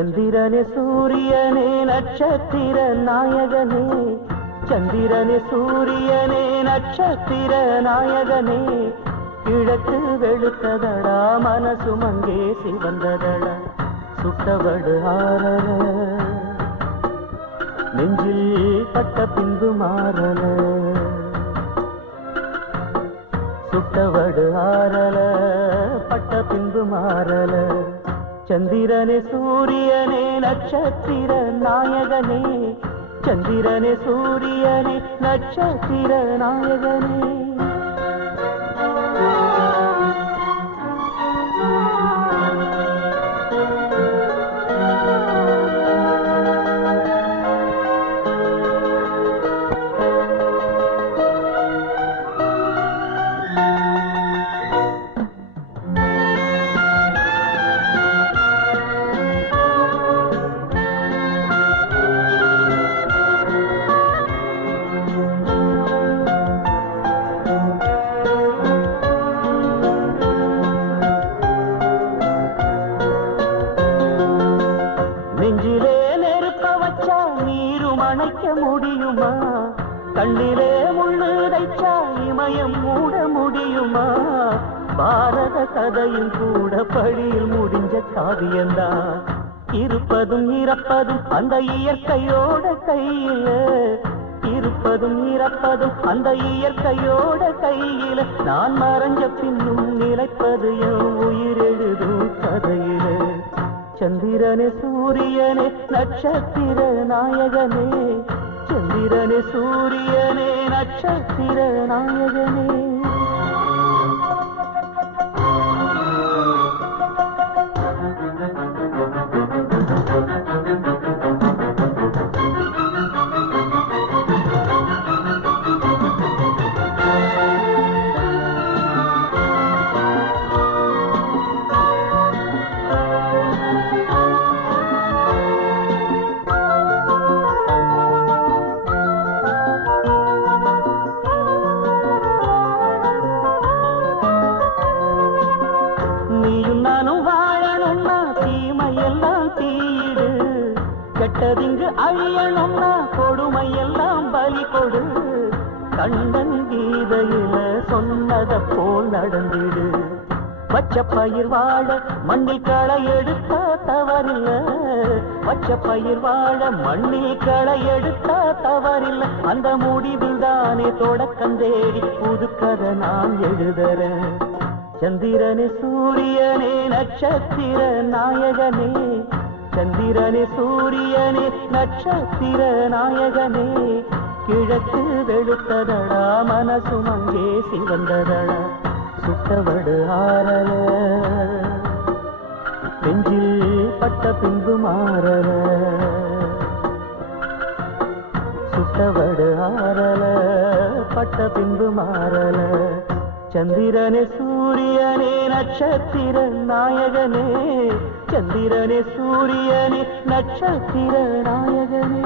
சந்திரனே சூரியனே நட்சத்திர நாயகனே, சந்திரனே சூரியனே நட்சத்திர நாயகனே, கிழக்கு வெளுத்ததடா மனசும் அங்கே சிவந்ததடா, சுட்டவடு ஆரல நெஞ்சில் பட்ட பின்பு மாறல, சுட்டவடு ஆரல பட்ட பின்பு மாறல. சந்திரனே சூரியனே நட்சத்திர நாயகனே, சந்திரனே சூரியனே நட்சத்திர நாயகனே. நெஞ்சிலே நெருப்ப வச்சா நீரும் அணைக்க முடியுமா, கண்ணிலே முள்ளு தைச்சா இமயம் மூட முடியுமா, பாரத கதையும் கூட படியில் முடிஞ்ச காவியந்தான், இருப்பதும் இறப்பதும் அந்த இயற்கையோட கையில, இருப்பதும் இறப்பதும் அந்த இயற்கையோட கையில, நான் மறைஞ்ச பின்னும் நிலைப்பது என் உயிர் எழுதும் கதையில. சந்திரனே சூரியனே நட்சத்திர நாயகனே, சந்திரனே சூரியனே நட்சத்திர நாயகனே. நீயும் நானும் வாழணும்னா தீமையெல்லாம் தீயிடு, கெட்டதிங்கு அழியணும்னா கொடுமையெல்லாம் பலி கொடு, கண்ணன் கீதையில சொன்னத போல் நடந்திடு, வச்ச பயிர் வாழ மண்ணில் களை எடுத்தா தவறில்ல, வச்ச பயிர் வாழ மண்ணில் களை எடுத்தா தவறில்ல, அந்த முடிவில் தானே தொடக்கம் தேடி புதுக்கதை நான் எழுதுறேன். சந்திரனே சூரியனே நட்சத்திர நாயகனே, சந்திரனே சூரியனே நட்சத்திர நாயகனே, கிழக்கு வெளுத்ததடா மனசும் அங்கே சிவந்ததடா, சுட்டவடு ஆரல நெஞ்சில் பட்ட பின்பு மாறல, சுட்டவடு ஆரல பட்ட பின்பு மாறல. சந்திரனே சூரியனே நட்சத்திர நாயகனே, சந்திரனே சூரியனே நட்சத்திர நாயகனே.